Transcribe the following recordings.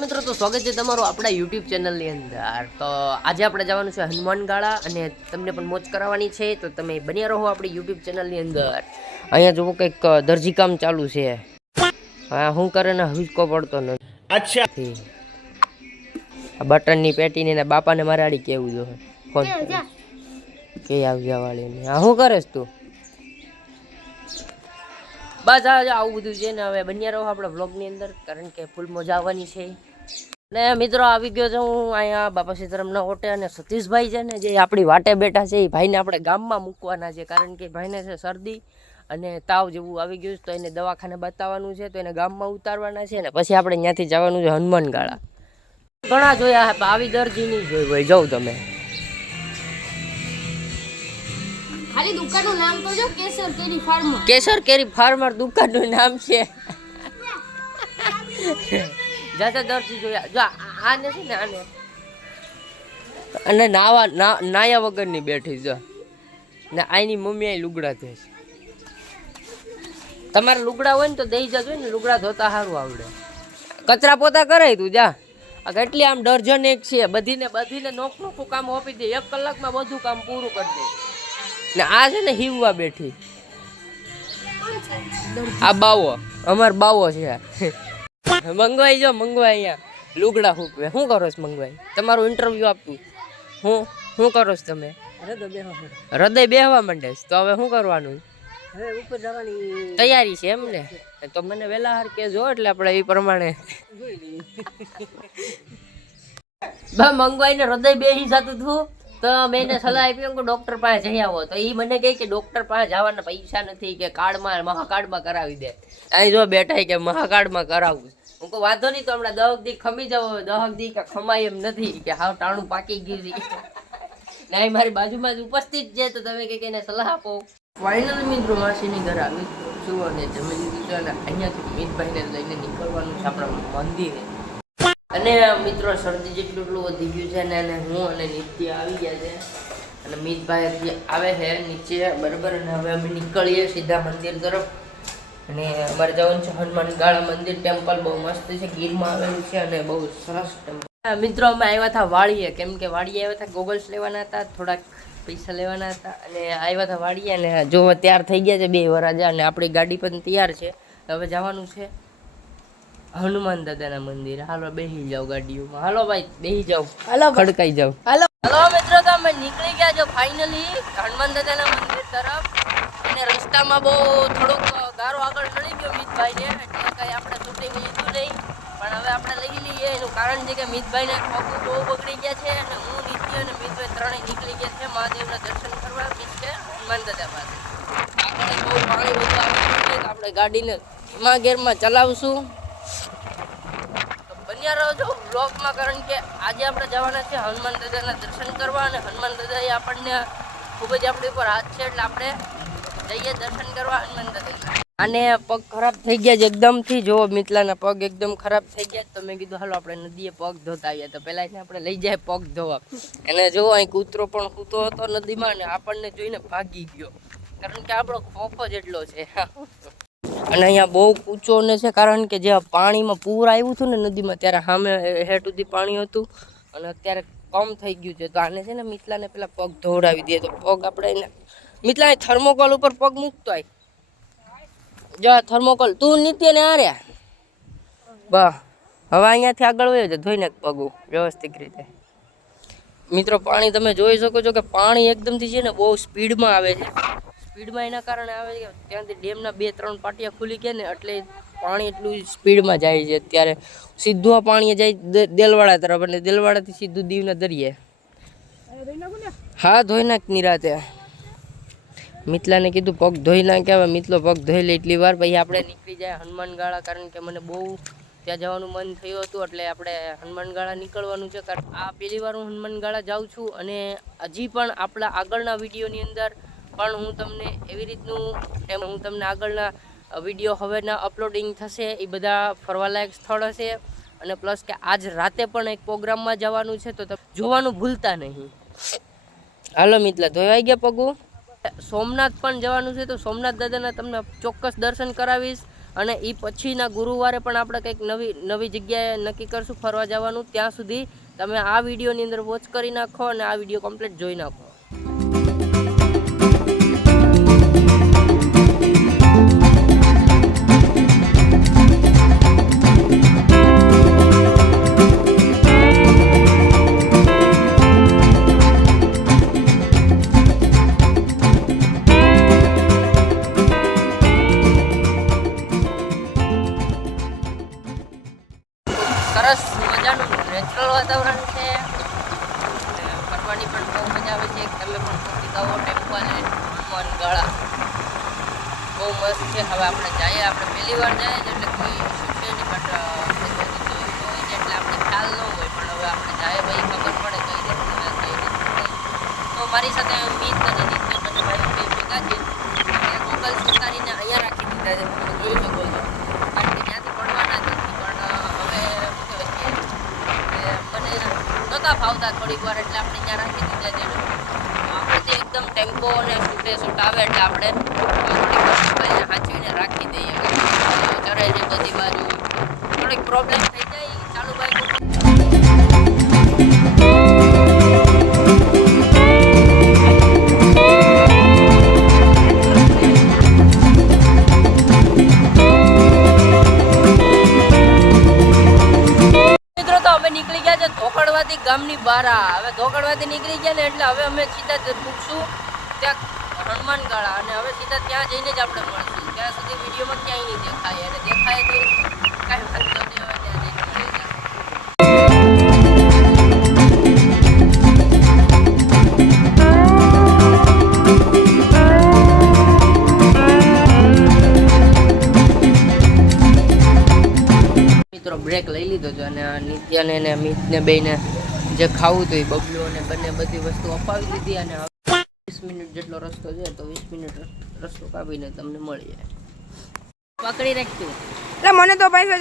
મિત્રો તો સ્વાગત છે તમારું આપણા યુટ્યુબ ચેનલની અંદર। તો આજે આપણે જવાનું છે હનુમાનગાળા અને તમને પણ મોજ કરાવવાની છે, તો તમે બન્યા રહો આપણી યુટ્યુબ ચેનલની અંદર। અહીંયા જુઓ કંઈક દરજી કામ ચાલુ છે, હા શું કરે ને હુંચકો પડતો નથી। અચ્છા બટનની પેટીને એના બાપાને મારાડી કેવું જો ફોન કે આવજા વાળી હા શું કરેશ તું? બસ આવું બધું છે ને હવે બન્યા રહો આપણા વ્લોગની અંદર, કારણ કે ફૂલ મજા આવવાની છે। ને મિત્રો આવી ગયો છે હું અહીંયા બાપા સીતારામના ઓટે, અને સતીશભાઈ છે ને જે આપણી વાટે બેઠા છે એ ભાઈને આપણે ગામમાં મૂકવાના છે, કારણ કે ભાઈને છે શરદી અને તાવ જેવું આવી ગયું છે, તો એને દવાખાને બતાવવાનું છે, તો એને ગામમાં ઉતારવાના છે ને પછી આપણે ત્યાંથી જવાનું છે હનુમાનગાળા। ઘણા જોયા આવી દરજી નહીં જોઈ હોય, જાઉં તમે ખાલી દુકાનનું નામ તો જો કેસર કેરી ફાર્મર। કેસર કેરી ફાર્મર દુકાનનું નામ છે। જાતે દરજી જોયા જો આને છે ને આને અને નાયા વગરની બેઠી જો ને આની મમ્મી આ લુગડા ધોય છે। તમારે લુગડા હોય ને તો દઈ જજો ને, લુગડા ધોતા સારું આવડે। કચરા પોતા કરાય તું જા, આ કેટલી આમ દર્જન એક છે, બધીને નોખું કામ આપી દે, 1 કલાકમાં બધું કામ પૂરું કરી દે। ને આ છે ને હિવવા બેઠી, આ બાવો અમાર બાવો છે। મંગવાઈ જો મંગવાઈ અહીંયા લુગડા હૂકવે। શું કરો છો મંગવાઈ? તમારું ઇન્ટરવ્યુ આપતું શું કરો છો તમે? હૃદય બેહવા માંડે તો હવે શું કરવાનું? હવે ઉપર જવાની તૈયારી છે એમ ને? તો મને વહેલા હાર કહેજો એટલે આપણે એ પ્રમાણે બા મંગવાઈને હૃદય બેહી જતું હતું, તો મેં એને સલાહ આપી કે ડોક્ટર પાસે જઈ આવો, તો એ મને કહે કે ડોક્ટર પાસે જવાના પૈસા નથી, કે કાર્ડમાં મહાકાર્ડમાં કરાવી દે। અહીં જો બેઠા કે મહાકાર્ડમાં કરાવું, હું કહું વાંધો નહીં, તો હમણાં 10 દી ખમી જાવ, 10 દી કે ખમાય એમ નથી, કે હાવ ટાણું પાકી ગયું છે। નહીં મારી બાજુમાં જ ઉપસ્થિત છે, તો તમે કંઈક એને સલાહ આપો। ફાઇનલ મિત્રો માસીની ઘરે આવી છું અને જમી લીધું છે, અને અહીંયાથી મિતભાઈને લઈને નીકળવાનું છે આપણા મંદિરે। અને મિત્રો શરદી જેટલું વધી ગયું છે ને, હું અને નિત્ય આવી ગયા છે, અને મિતભાઈ આવે છે નીચે બરાબર, અને હવે અમે નીકળીએ સીધા મંદિર તરફ। અને અમારે જવાનું છે હનુમાનગાળા મંદિર। ટેમ્પલ બહુ મસ્ત છે, ગીરમાં આવેલું છે અને બહુ સરસ ટેમ્પલ। મિત્રો અમે આવ્યા હતા વાડીએ, કેમ કે વાડીએ આવ્યા હતા, ગોગલ્સ લેવાના હતા, થોડાક પૈસા લેવાના હતા, અને આવ્યા હતા વાડીએ, અને જો તૈયાર થઈ ગયા છે 2 વરાજા, અને આપણી ગાડી પણ તૈયાર છે। હવે જવાનું છે હનુમાન દાદાના મંદિર। હાલો બેસી જાવ ગાડીઓમાં, હાલો ભાઈ બેસી જાવ, હાલો ખડકાઈ જાવ, હાલો હાલો મિત્રો। તો અમે નીકળી ગયા છો ફાઇનલી હનુમાન દાદાના મંદિર તરફ, અને રસ્તામાં બહુ થોડુંક ગારો આગળ ચડી ગયો મિતભાઈને, એટલે કંઈ આપણે શૂટિંગ લીધું નહીં, પણ હવે આપણે લઈ લઈએ। એનું કારણ છે કે મિતભાઈને પગ બહુ બગડી ગયા છે, અને હું નિત્ય અને મિતભાઈ ત્રણેય નીકળી ગયા છે મહાદેવના દર્શન કરવા, મીન્સ કે હનુમાન દાદા પાસે। આપણે બહુ પાણી બધું આવી ગયું છે, તો આપણે ગાડીને ધીમા ગેરમાં ચલાવશું। બન્યા રહો છો બ્લોગમાં, કારણ કે આજે આપણે જવાના છે હનુમાન દાદાના દર્શન કરવા, અને હનુમાન દાદાએ આપણને ખૂબ જ આપણી ઉપર હાથ છે, એટલે આપણે જઈએ દર્શન કરવા હનુમાન દાદાના। અને પગ ખરાબ થઈ ગયા છે એકદમથી, જો મિતલાના પગ એકદમ ખરાબ થઈ ગયા, તો મેં કીધું હાલો આપણે નદીએ પગ ધોતા આવ્યા, તો પહેલાં એને આપણે લઈ જાય પગ ધોવા। અને જો અહીં કૂતરો પણ સૂતો હતો નદીમાં, અને આપણને જોઈને ભાગી ગયો, કારણ કે આપણો ખોફ જ એટલો છે। અને અહીંયા બહુ ઊંચો ને છે, કારણ કે જે પાણીમાં પૂર આવ્યું હતું ને નદીમાં, ત્યારે સામે હેઠ સુધી પાણી હતું, અને અત્યારે કમ થઈ ગયું છે। તો આને છે ને મિતલાને પેલા પગ ધોવડાવી દે, તો પગ આપણે એને મિતલા થર્મોકોલ ઉપર પગ મૂકતો આય, જો થર્મોકોલ તું નિત્યને હાર્યા બા। હવે અહીંયાથી આગળ વયો જાય, ધોઈને પગ વ્યવસ્થિત રીતે। મિત્રો પાણી તમે જોઈ શકો છો કે પાણી એકદમથી છે ને બહુ સ્પીડમાં આવે છે, સ્પીડમાં એના કારણે આવે છે ત્યાંથી ડેમના 2-3 પાટિયા ખુલી ગયા ને, એટલે પાણી એટલું સ્પીડમાં જાય છે। અત્યારે સીધું આ પાણી જાય દેલવાડા તરફ, અને દેલવાડાથી સીધું દીવના દરિયે। હા ધોઈ નાખ નિરાતે। મિતલાને કીધું પગ ધોઈ નાખે, હવે મિતલો પગ ધોઈ લે એટલી વાર, પછી આપણે નીકળી જાય હનુમાનગાળા, કારણ કે મને બહુ ત્યાં જવાનું મન થયું હતું, એટલે આપણે હનુમાનગાળા નીકળવાનું છે। કારણ આ પહેલી વાર હું હનુમાનગાળા જાઉં છું, અને હજી પણ આપણા આગળના વિડીયોની અંદર પણ હું તમને એવી રીતનું હું તમને આગળના વિડીયો હવેના અપલોડિંગ થશે, એ બધા ફરવાલાયક સ્થળ હશે, અને પ્લસ કે આજ રાતે પણ એક પ્રોગ્રામમાં જવાનું છે, તો જોવાનું ભૂલતા નહીં। હાલો મિતલા ધોવાઈ ગયા પગું। સોમનાથ પણ જવાનું છે, તો સોમનાથ દાદાના તમને ચોક્કસ દર્શન કરાવીશ, અને એ પછીના ગુરુવારે પણ આપણે કંઈક નવી જગ્યાએ નક્કી કરશું ફરવા જવાનું. ત્યાં સુધી તમે આ વિડીયોની અંદર વોચ કરી નાખો અને આ વિડીયો કમ્પ્લીટ જોઈ નાખો. સરસ મજાનું નેચરલ વાતાવરણ છે, ફરવાની પણ બહુ મજા આવે છે. તમે પણ કોતિકાઓ ટેમ્પલ હનુમાન ગાળા બહુ મસ્ત છે. હવે આપણે જઈએ, આપણે પહેલી વાર જઈએ એટલે કોઈ ઇસ્યુ છે નહીં, બટ જોયું હોય છે એટલે આપણે ખ્યાલ ન હોય, પણ હવે આપણે જઈએ ભાઈ ખબર પડે કઈ રીતે. તો મારી સાથે મીત અને નિત્ય બંને ભાઈઓ બે ભેગા છે. ગોગલ્સ ઉતારીને અહીંયા રાખી દીધા છે, તમે જોઈ શકો છો, કારણ કે ત્યાંથી પડવાના જ નથી. મને નહોતા ફાવતા થોડીક વાર એટલે આપણે ત્યાં રાખી દીધા છે. આપણે એકદમ ટેમ્પો અને શૂટ આવે એટલે આપણે સાચવીને રાખી દઈએ. ચરે છે બધી બાજુ, થોડીક પ્રોબ્લેમ થઈ જાય. ચાલુ ભાઈ ગામની બહાર. હવે ધોકડવાથી નીકળી ગયા ને એટલે હવે અમે સીધા જ પૂછશું ત્યાં હનુમાન ગાળા, અને હવે સીધા ત્યાં જઈને જ આપણે મળશું. ત્યાં સુધી વિડીયોમાં ક્યાંય નહીં દેખાય, અને દેખાય તો કાંઈ વાંધો નહીં, હવે ત્યાં જઈને મળી જાય. મિત્રો બ્રેક લઈ લીધો છે અને નિત્યાને અને મિતને બેને જે ખાવું હતું એ બબલું અને બંને બધી વસ્તુ અપાવી દીધી. અને 20 મિનિટ જેટલો રસ્તો છે, તો 20 મિનિટ રસ્તો કાપીને તમને મળી જાય. પકડી રાખતું એટલે મને તો પૈસા.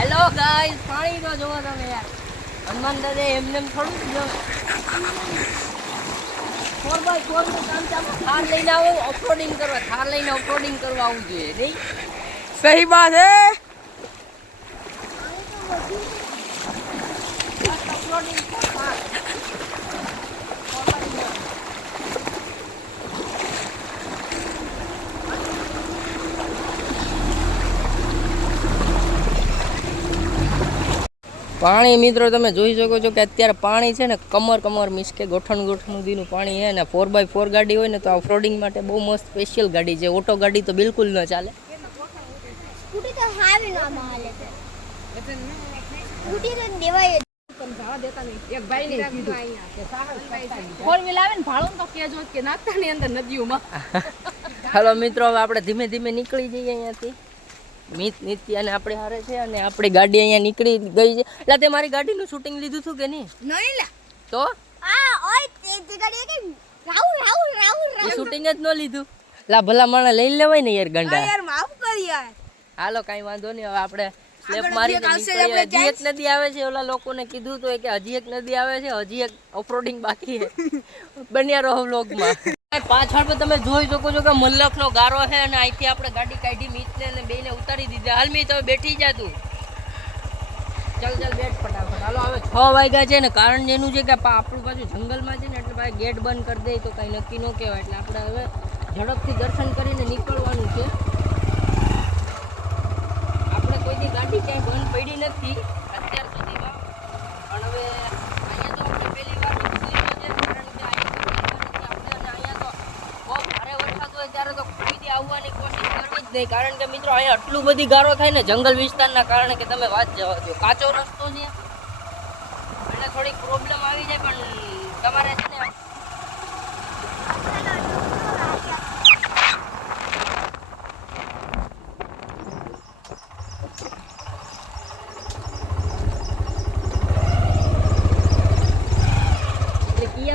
હેલો ગાઈસ, પાણી તો જોવો તમે યાર. હનુમાન દાદા એમને થોડું જ 4x4 નું કામ ચાલુ. થાર લઈને આવો ઓફરોડિંગ કરવા, થાર લઈને ઓફરોડિંગ કરવા આવવું જોઈએ નહીં? સહી બાત હે. પાણી મિત્રો તમે જોઈ શકો છો કે અત્યારે પાણી છે ને કમર મીન્સ કે ગોઠણ સુધીનું પાણી છે. ને 4x4 ગાડી હોય ને તો ઓફરોડિંગ માટે બહુ મસ્ત સ્પેશિયલ ગાડી છે. ઓટો ગાડી તો બિલકુલ ન ચાલે. સ્કૂટી તો હાવે ના માલે છે. સ્કૂટી તો દેવાય જવા દેતા નહીં. એક ભાઈ ને કીધું અહીંયા 4 વ્હીલ આવે ને ભાડું તો કેજો કે નાખતા ની અંદર નદીઓમાં. હાલો મિત્રો, હવે આપણે ધીમે ધીમે નીકળી જઈએ અહીંયાથી. મિત નિત્યાને આપણે હારે છે અને આપણી ગાડી અહીંયા નીકળી ગઈ છે. એટલે તે મારી ગાડીનું શૂટિંગ લીધું હતું કે નહીં? નહીં લા તો આ ઓય તે ગાડી કે રાઉ એ શૂટિંગ જ ન લીધું. લા ભલા માણે લઈ લેવાય ને યાર ગંડા. યાર માફ કર યાર. હાલો કાંઈ વાંધો નહીં, હવે આપણે સ્લેપ મારીને નીકળીએ. હજી એક નદી આવે છે, ઓલા લોકોને કીધું તો કે હજી એક નદી આવે છે, હજી એક ઓફરોડિંગ બાકી છે. બન્યા રહો વ્લોગમાં. પાછળ પર તમે જોઈ શકો છો કે મલ્લખનો ગારો છે અને અહીંથી આપણે ગાડી કાઢી મિતને અને બેને ઉતારી દીધા. હાલ મિત હવે બેઠી જા તું. ચાલ બેઠ ફટાફટ. હાલો હવે 6 વાગ્યા છે ને કારણ એનું છે કે આપણું પાછું જંગલમાં છે ને એટલે ભાઈ ગેટ બંધ કરી દે તો કાંઈ નક્કી ન કહેવાય. એટલે આપણે હવે ઝડપથી દર્શન કરીને નીકળવાનું છે. આપણે કોઈની ગાડી ક્યાંય બંધ પડી નથી અત્યાર સુધીમાં, પણ હવે અહીંયા તો આપણે પહેલી વાર નીકળી છે કારણ કે અહીંયા તો બહુ ભારે વરસાદ હોય ત્યારે તો ખરીદી આવવાની કોશિશ કરવી જ નહીં, કારણ કે મિત્રો અહીંયા આટલું બધી ગારો થાય ને જંગલ વિસ્તારના કારણે કે તમે વાત જવા દો. કાચો રસ્તો છે એટલે થોડીક પ્રોબ્લેમ આવી જાય, પણ તમારે છે ને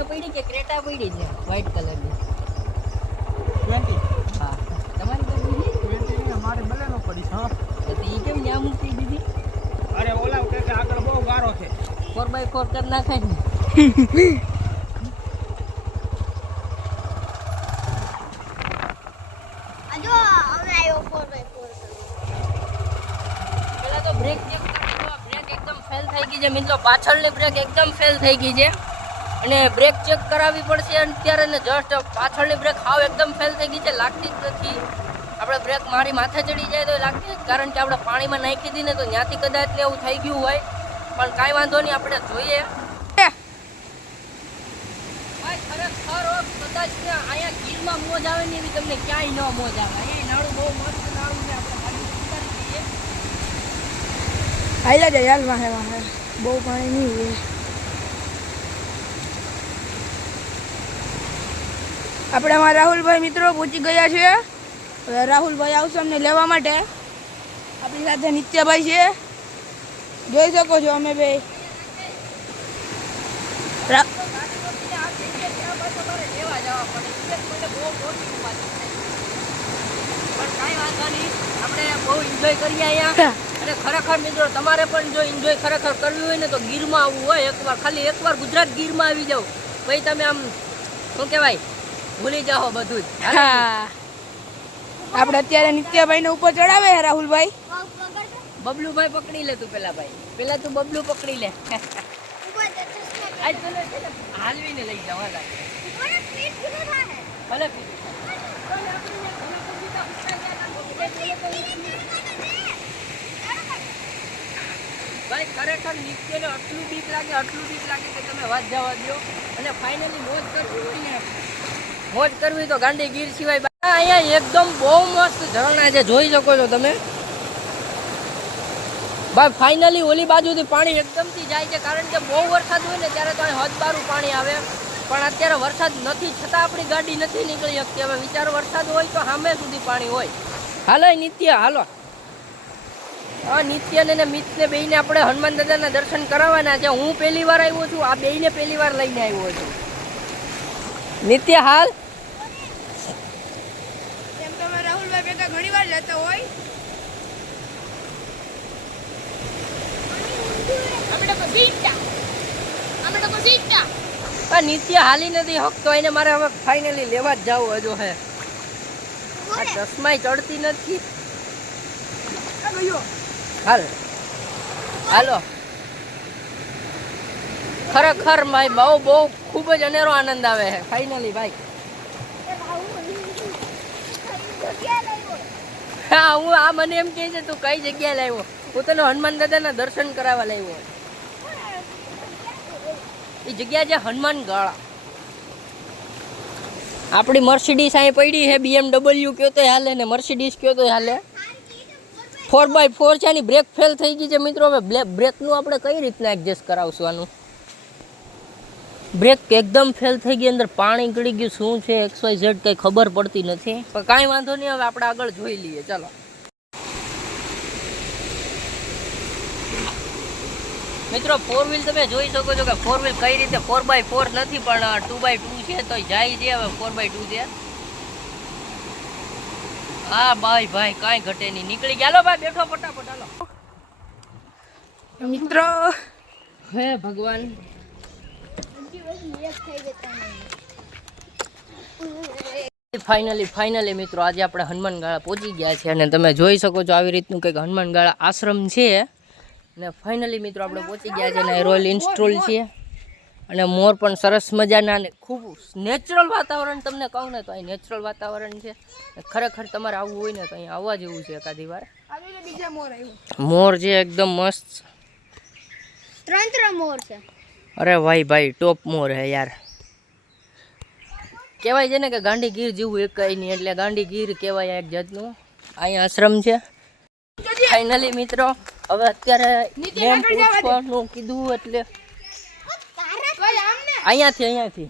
પડી કે ક્રેટા પડી છે વ્હાઈટ કલરની 20 હા તમારી ગાડી 20 અમારે બલેનો પડી છે. તો ઈ કેમ ન્યા મૂકી દીધી? અરે ઓલા કે આગળ બહુ ગારો છે. 4x4 કર નાખાય ને. આજો હવે આવ્યો 4x4. બાકી છે મિત્રો. પાછળની બ્રેક એકદમ ફેલ થઈ ગઈ છે અને બ્રેક ચેક કરાવવી પડશે. અત્યારે ને જસ્ટ પાછળની બ્રેક હાવ એકદમ ફેલ થઈ ગઈ છે, લાગતી જ નથી. આપણે બ્રેક મારી માથે ચડી જાય તો લાગતી જ, કારણ કે આપણે પાણીમાં નાખી દીધી ને તો ત્યાંથી કદાચ ને એવું થઈ ગયું હોય, પણ કાંઈ વાંધો નહીં, આપણે જોઈએ. ભાઈ ખરેખર કદાચ ને અહીંયા ગીરમાં મોજ આવે ને એવી તમને ક્યાંય ન મોજ આવે. અહીંયા નાળું બહુ મસ્ત નાળું છે, આપણે ગાડી ઉતારી દઈએ. હાલ્યા જાય યાર, વાહે વાહે બહુ પાણી નહીં હોય. આપણે અમારા રાહુલભાઈ મિત્રો પહોંચી ગયા છે. હવે રાહુલભાઈ આવશે અમને લેવા માટે. આપણી સાથે નિત્યભાઈ છે, જોઈ શકો છો. અમે બે આપણે બહુ એન્જોય કરીએ અહીંયા. અને ખરેખર મિત્રો તમારે પણ જો એન્જોય ખરેખર કરવી હોય ને તો ગીરમાં આવવું હોય એકવાર, ખાલી એકવાર ગુજરાત ગીરમાં આવી જાવ, ભાઈ તમે આમ શું કહેવાય ભૂલી જાઓ બધું જ. હા, આપણે અત્યારે નિત્યભાઈ ને ઉપર ચડાવે રાહુલભાઈ. બબલુભાઈ પકડી લે તું પેલા, ભાઈ પેલા તું બબલું પકડી લે. આજ તને છે ને હાલવીને લઈ જાવ. હાલ ભલે ભાઈ ખરેખર નિત્યને આટલું બીક લાગે કે તમે વાત જવા દો. અને ફાઇનલી મોજ કરવી હોય ને, મોજ કરવી તો ગાંડી ગીર સિવાય અહીંયા એકદમ બહુ મસ્ત ઝરણા છે, જોઈ શકો છો તમે. ભાઈ ફાઇનલી ઓલી બાજુથી પાણી એકદમથી જાય છે, કારણ કે બહુ વરસાદ હોય ને ત્યારે તો અહીં હદબારું પાણી આવે, પણ અત્યારે વરસાદ નથી છતાં આપણી ગાડી નથી નીકળી શકતી. હવે વિચારો વરસાદ હોય તો સામે સુધી પાણી હોય. હાલો નિત્ય, હાલો. હા, નિત્યને ને મિતને બેયને આપણે હનુમાન દાદાના દર્શન કરાવવાના છે. હું પહેલી વાર આવ્યો છું, આ બેયને પહેલી વાર લઈને આવ્યો છું. નિત્ય હાલ. એમ તો અમે રાહુલભાઈ ભેગા ઘણી વાર જતા હોય. નિત્ય હાલી નથી હકતો, એને મારે હવે ફાઇનલી લેવા જ જવું હજુ. હે આ ચશ્માય ચડતી નથી. હાલ હાલો. ખરેખર ભાઈ બહુ ખૂબ જ અનેરો આનંદ આવે છે ફાઇનલી ભાઈ. હા, હું આ મને એમ કહે છે તું કઈ જગ્યાએ લાવ્યો? હું તને હનુમાન દાદાના દર્શન કરાવવા લાવ્યો. એ જગ્યા છે હનુમાન ગાળા. આપણી મર્સિડીઝ અહીં પડી છે, BMW કયો તો હાલે ને મર્સિડીઝ કયો તો હાલે. 4x4 છે, આની બ્રેક ફેલ થઈ ગઈ છે મિત્રો. હવે બ્રેકનું આપણે કઈ રીતના એડજસ્ટ કરાવશું આનું? બ્રેક એકદમ ફેલ થઈ ગઈ, અંદર પાણી ગળી ગયું, શું છે XYZ કંઈ ખબર પડતી નથી, પણ કાંઈ વાંધો નહીં. હવે આપણે આગળ જોઈ લઈએ, ચાલો. મિત્રો 4 વ્હીલ તમે જોઈ શકો છો કે 4 વ્હીલ કઈ રીતે 4x4 નથી પણ 2x2 છે, તો જાય છે. હવે 4x2 છે. હા ભાઈ કાંઈ ઘટે નહીં, નીકળી ગયા. હાલો ભાઈ બેઠો ફટાફટ, હાલો. મિત્રો હે ભગવાન, ફાઇનલી મિત્રો આજે આપણે હનુમાન ગાળા પહોંચી ગયા છે અને તમે જોઈ શકો છો આવી રીતનું કંઈક હનુમાન ગાળા આશ્રમ છે. અને ફાઇનલી મિત્રો આપણે પહોંચી ગયા છે અને રોયલ ઇન્સ્ટોલ છે અને મોર પણ સરસ મજાના અને ખૂબ નેચરલ વાતાવરણ. તમને કહું ને તો અહીં નેચરલ વાતાવરણ છે. ખરેખર તમારે આવવું હોય ને તો અહીં આવવા જેવું છે એકાદી વાર. મોર છે એકદમ મસ્ત, 3 મોર છે. અરે ભાઈ ટોપ મોર હે યાર. કહેવાય છે ને કે ગાંડી ગીર જેવું એક કઈ નહીં, એટલે ગાંડી ગીર કહેવાય એક જાતનું. અહીંયા આશ્રમ છે. ફાઇનલી મિત્રો હવે અત્યારે મેમ પૂછવાનું કીધું એટલે અહીંયાથી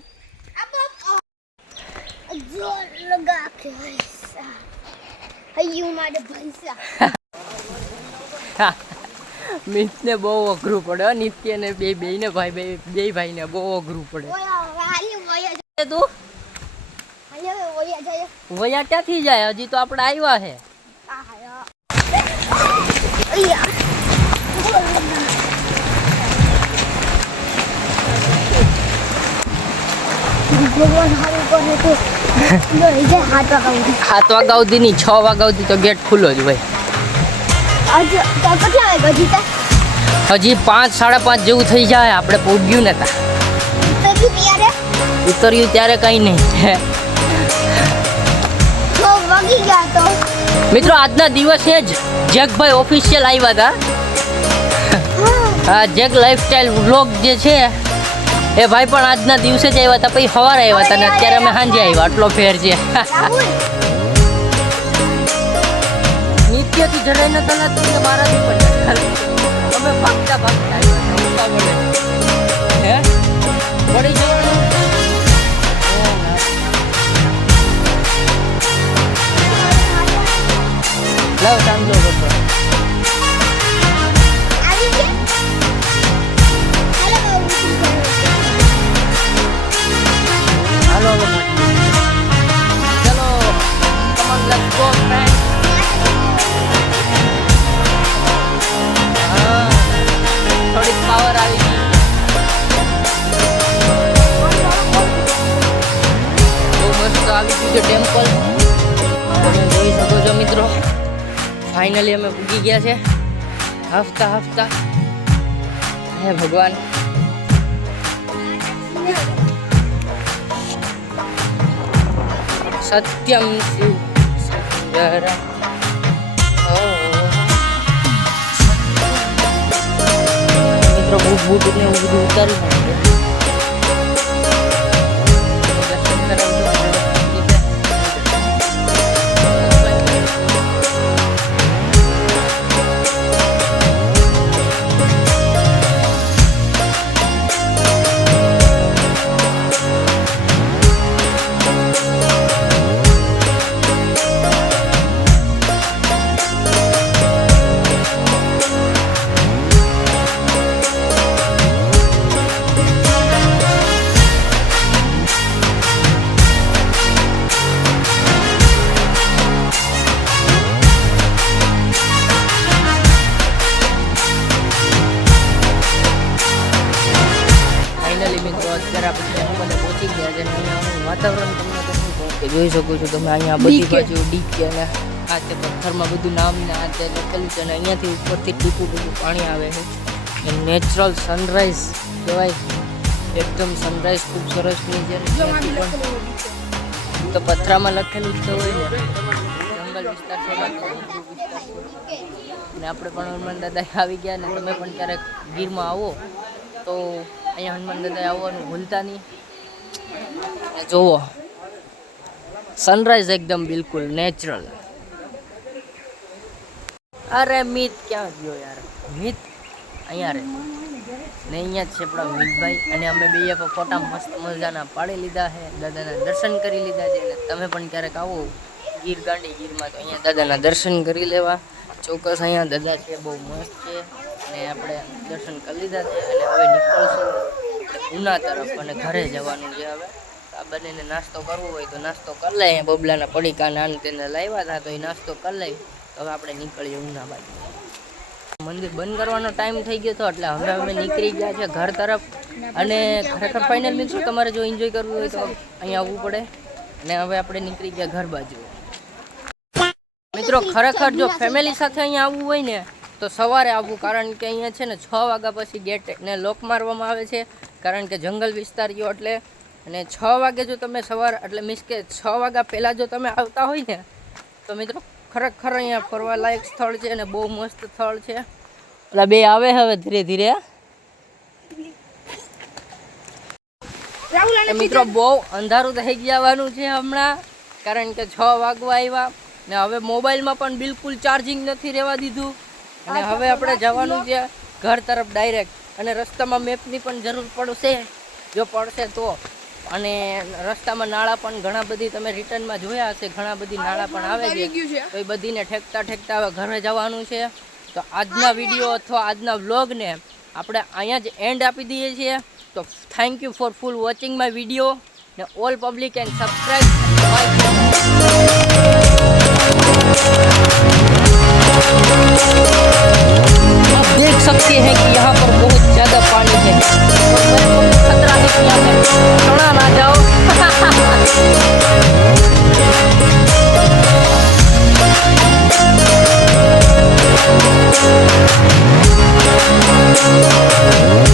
મિતને બહુ અઘરું પડે. નિત્યને બેયને ભાઈને બહુ અઘરું પડે. તું વયા ક્યાંથી જાય? હજી તો આપણે આવ્યા છે. ભગવાન હારું કરે તો 7 વાગ્યા સુધીની 6 વાગ્યા સુધી તો ગેટ ખુલ્લો જ હોય. આજ કેટલા વાગ્યા જીતા? હજી 5 સાડા 5 જેવું થઈ જાય, આપણે પહોંચ્યું ને તા ઉતર્યું ત્યારે કંઈ નહીં. મિત્રો આજના દિવસે જ જેકભાઈ ઓફિશિયલ આવ્યા હતા. આ જેક લાઈફસ્ટાઈલ વ્લોગ જે છે એ ભાઈ પણ આજના દિવસે જ આવ્યા હતા, પછી સવારે આવ્યા હતા ને અત્યારે અમે સાંજે આવ્યા, આટલો ફેર છે. નિત્યથી જરાય નતા લાગતું ને મારાથી પણ અમે ભાગતા આવ્યા હતા. હે પડી જવાનું લાવ સાંભળો બપોર. હાલો ચલો come on let's go friend. થોડીક પાવર આવી ગઈ. બહુ મસ્ત આવી ગયું છે ટેમ્પલ, તમે જોઈ શકો છો મિત્રો. ફાઇનલી અમે પૂગી ગયા છે હફતા. હે ભગવાન, સત્યમ શિવ સુંદર. મિત્રો બૂટ ને એવું બધું ઉતારી નાખ્યું. અત્યારે આપણે પહોંચી ગયા છે. અહીંયાનું વાતાવરણ તમને તો શું કહું કે જોઈ શકો છો તમે. અહીંયા બધી બાજુ ડીકે અને આ તે પથ્થરમાં બધું નામ ને આ તે લખેલું છે અને અહીંયાથી ઉપરથી ટીપું બધું પાણી આવે છે. એ નેચરલ સનરાઈઝ કહેવાય, એકદમ સનરાઈઝ ખૂબ સરસ ની છે. તો પથ્થરામાં લખેલું જ તો હોય ને, જંગલ વિસ્તાર છે ને. આપણે પણ હનુમાન દાદા આવી ગયા ને તમે પણ ક્યારેક ગીરમાં આવો તો અહીંયા હનુમાન દાદા આવવાનું ભૂલતા નહીં. જોવો સનરાઈઝ એકદમ બિલકુલ નેચરલ. અરે મિત ક્યાં ગયો યાર? મિત અહીંયા રે ને અહીંયા જ છે આપણા મિતભાઈ. અને અમે બે ફોટા મસ્ત મજાના પાડી લીધા છે, દાદાના દર્શન કરી લીધા છે. અને તમે પણ ક્યારેક આવો ગીર ગાંડી ગીરમાં તો અહીંયા દાદાના દર્શન કરી લેવા. ચોક્કસ અહીંયા દાદા છે, બહુ મસ્ત છે. અને આપણે દર્શન કરી લીધા છે અને હવે નીકળશું ઉના તરફ અને ઘરે જવાનું છે. હવે આ બંનેને નાસ્તો કરવો હોય તો નાસ્તો કરી લે. બબલાના પડીકા નાન તેને લાવ્યા હતા તો એ નાસ્તો કરી લઈ. તો હવે આપણે નીકળીએ ઉના બાજુ. મંદિર બંધ કરવાનો ટાઈમ થઈ ગયો હતો એટલે હવે અમે નીકળી ગયા છે ઘર તરફ. અને ખરેખર ફાઇનલ મિત્રો તમારે જો એન્જોય કરવું હોય તો અહીંયા આવવું પડે. અને હવે આપણે નીકળી ગયા ઘર બાજુ. મિત્રો ખરેખર જો ફેમિલી સાથે અહીંયા આવવું હોય ને તો સવારે આવવું, કારણ કે અહીંયા છે ને 6 વાગ્યા પછી ગેટને લોક મારવામાં આવે છે, કારણ કે જંગલ વિસ્તાર ગયો એટલે. અને 6 વાગે જો તમે સવાર એટલે મીન્સ કે 6 વાગ્યા પહેલાં જો તમે આવતા હોય ને તો મિત્રો ખરેખર અહીંયા ફરવા લાયક સ્થળ છે અને બહુ મસ્ત સ્થળ છે. એટલે બે આવે હવે ધીરે ધીરે. મિત્રો બહુ અંધારું થઈ જવાનું છે હમણાં, કારણ કે 6 વાગવા આવ્યા ને હવે મોબાઈલમાં પણ બિલકુલ ચાર્જિંગ નથી રહેવા દીધું. અને હવે આપણે જવાનું છે ઘર તરફ ડાયરેક્ટ. અને રસ્તામાં મેપની પણ જરૂર પડશે જો પડશે તો. અને રસ્તામાં નાળા પણ ઘણા બધી તમે રિટર્નમાં જોયા હશે, ઘણા બધી નાળા પણ આવે છે. તો એ બધીને ઠેકતા હવે ઘરે જવાનું છે. તો આજના વિડીયો અથવા આજના વ્લોગને આપણે અહીંયા જ એન્ડ આપી દઈએ છીએ. તો thank you for full watching my video ને ઓલ પબ્લિક એન્ડ સબસ્क्राइब. आप देख सकते हैं कि यहाँ पर बहुत ज़्यादा पानी है और मेरे को खतरा है कि यहाँ पर चढ़ा ना जाओ. છે